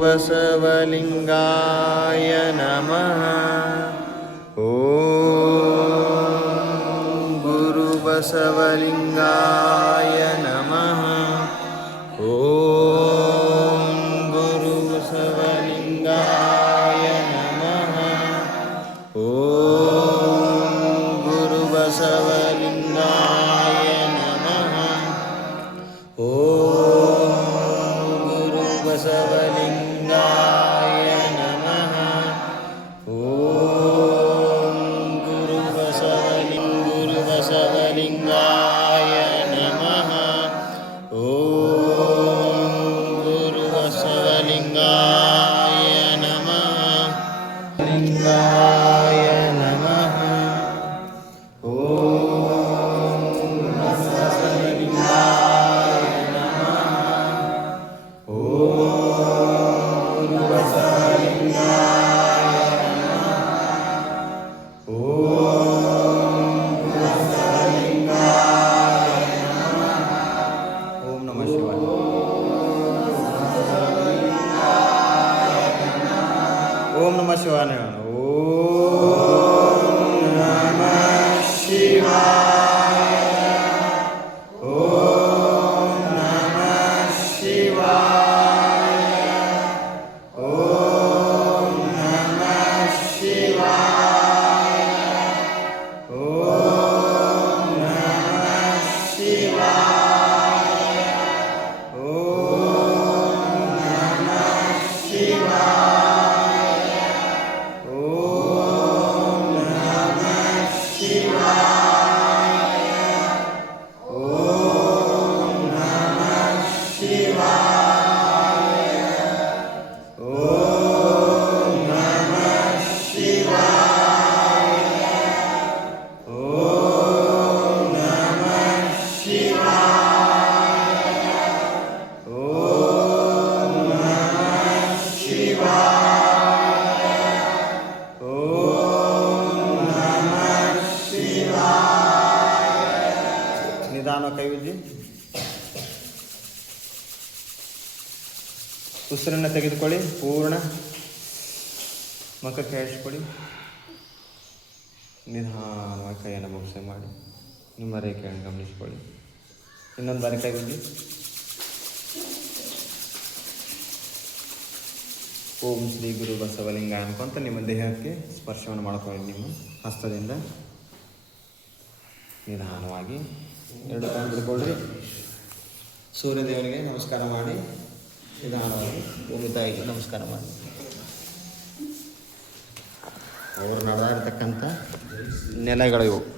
ಬಸವಲಿಂಗಾಯ ನಮಃ. ಓಂ ಗುರು ಬಸವಲಿಂಗಾಯ ನಮಃ. ಓಂ ಗುರು ಬಸವಲಿಂಗಾಯ ನಮಃ. ಓಂ ಗುರು ಬಸವಲಿಂಗಾಯ ನಮಃ. ಓಂ ಗುರು ಬಸವಲಿಂಗಾಯ ನಮಃ. ಓಂ ಗುರು ಬಸವಲಿಂಗಾಯ ನಮಃ. ಓಂ ಗುರು ಬಸವಲಿಂಗಾಯ ನಮಃ. ಲಿಂಗಾಯ ನಮಃ. ಓಂ ಬಸವಲಿಂಗಾಯ ನಮಃ. ಓಂ ಬಸವಲಿಂಗಾಯ ನಮಃ. ಓಂ ಬಸವಲಿಂಗಾಯ ನಮಃ. ಓಂ ನಮಃ ಶಿವಾಯ. ಓಂ ನಮಃ ಶಿವಾಯ. ಓಂ ನಮಃ ಶಿವಾಯ. ಓಂ ನಮಃ ಶಿವಾಯ. ಓಂ ನಮಃ ಶಿವಾಯ. ಓಂ ನಮಃ ಶಿವಾಯ. ಓಂ ನಮಃ ಶಿವಾಯ. ಓಂ ನಮಃ ಶಿವಾಯ. ಓಂ ನಮಃ ಶಿವಾಯ. ಓಂ ನಮಃ ಶಿವಾಯ. ಓಂ ನಮಃ ಶಿವಾಯ. ಓಂ ನಮಃ ಶಿವಾಯ. ಓಂ ನಮಃ ಶಿವಾಯ. ನಿಧಾನ ಕೈ ಉಜ್ಜಿ. ಉಸಿರನ್ನು ತೆಗೆದುಕೊಳ್ಳಿ. ಪೂರ್ಣ ಮುಖಕ್ಕೆ ಇಳಿಸ್ಕೊಳ್ಳಿ. ನಿಧಾನವಾಗಿ ಕೈಯನ್ನು ಮುಗಿಸಿ ಮಾಡಿ ನಿಮ್ಮ ರೇಖೆಯನ್ನು ಗಮನಿಸ್ಕೊಳ್ಳಿ. ಇನ್ನೊಂದು ಬಾರಿ ಕೈ ಉಜ್ಜಿ. ಓಂ ಶ್ರೀ ಗುರು ಬಸವಲಿಂಗಾಯ ಅನ್ಕೊಂತ ನಿಮ್ಮ ದೇಹಕ್ಕೆ ಸ್ಪರ್ಶವನ್ನು ಮಾಡ್ಕೊಳ್ಳಿ. ನಿಮ್ಮ ಹಸ್ತದಿಂದ ನಿಧಾನವಾಗಿ ಎರಡು ಕೈ ಬಿಡ್ಕೊಳ್ರಿ. ಸೂರ್ಯದೇವನಿಗೆ ನಮಸ್ಕಾರ ಮಾಡಿ ನಿಧಾನವಾಗಿ ಭೂಮಿ ತಾಯಿಗೆ ನಮಸ್ಕಾರ ಮಾಡಿ. ಅವರು ನಡೆದಾಡ್ತಕ್ಕಂಥ ನೆಲೆಗಳು ಇವು.